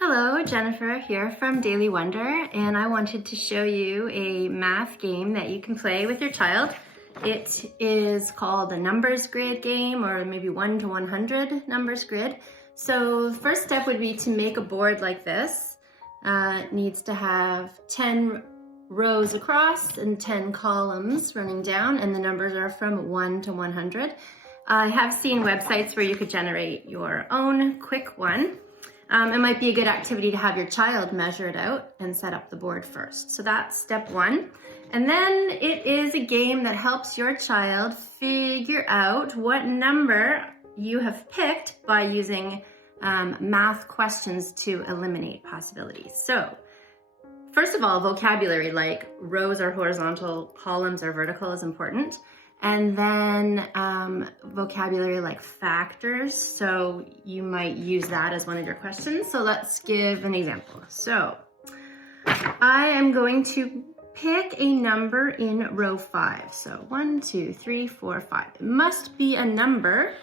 Hello, Jennifer here from Daily Wonder, and I wanted to show you a math game that you can play with your child. It is called a numbers grid game, or maybe 1 to 100 numbers grid. So the first step would be to make a board like this. It needs to have 10 rows across and 10 columns running down, and the numbers are from 1 to 100. I have seen websites where you could generate your own quick one. It might be a good activity to have your child measure it out and set up the board first. So that's step one. And then it is a game that helps your child figure out what number you have picked by using math questions to eliminate possibilities. So first of all, vocabulary like rows are horizontal, columns are vertical is important. And then vocabulary like factors. So you might use that as one of your questions. So let's give an example. So I am going to pick a number in row 5. So 1, 2, 3, 4, 5. It must be a number,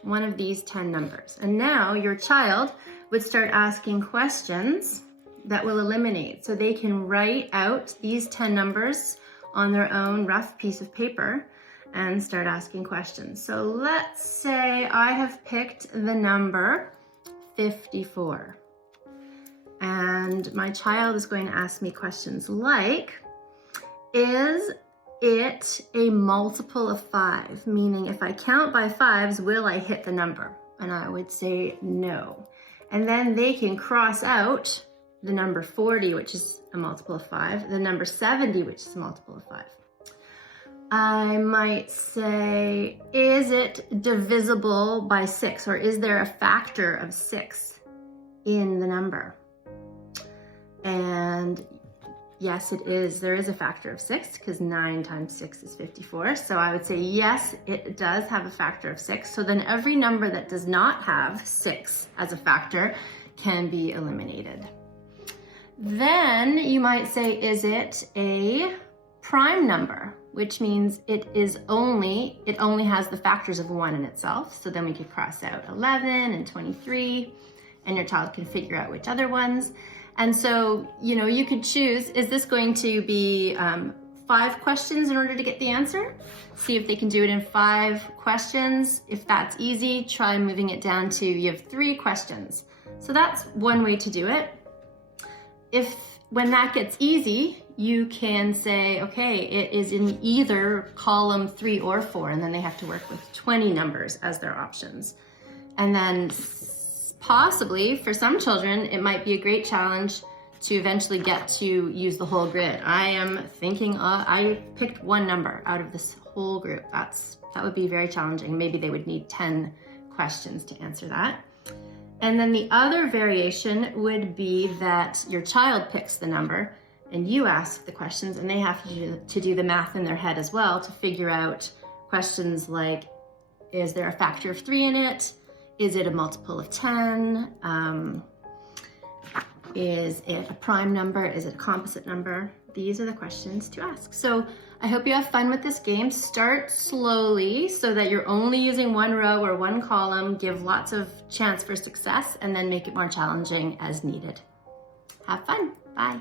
one of these 10 numbers. And now your child would start asking questions that will eliminate. So they can write out these 10 numbers on their own rough piece of paper and start asking questions. So let's say I have picked the number 54. And my child is going to ask me questions like, is it a multiple of 5? Meaning if I count by 5s, will I hit the number? And I would say no. And then they can cross out the number 40, which is a multiple of 5, the number 70, which is a multiple of 5. I might say, is it divisible by 6, or is there a factor of 6 in the number? And yes, it is. There is a factor of 6 because 9 times 6 is 54. So I would say, yes, it does have a factor of 6. So then every number that does not have 6 as a factor can be eliminated. Then you might say, is it a prime number? Which means it only has the factors of 1 in itself. So then we could cross out 11 and 23, and your child can figure out which other ones. And so, you could choose, is this going to be 5 questions in order to get the answer? See if they can do it in 5 questions. If that's easy, try moving it down to, you have 3 questions. So that's one way to do it. When that gets easy, you can say, okay, it is in either column 3 or 4, and then they have to work with 20 numbers as their options. And then possibly for some children, it might be a great challenge to eventually get to use the whole grid. I am thinking, I picked one number out of this whole group. That would be very challenging. Maybe they would need 10 questions to answer that. And then the other variation would be that your child picks the number and you ask the questions, and they have to do the math in their head as well to figure out questions like, is there a factor of 3 in it? Is it a multiple of 10? Is it a prime number? Is it a composite number? These are the questions to ask. So I hope you have fun with this game. Start slowly so that you're only using 1 row or 1 column. Give lots of chance for success, and then make it more challenging as needed. Have fun. Bye.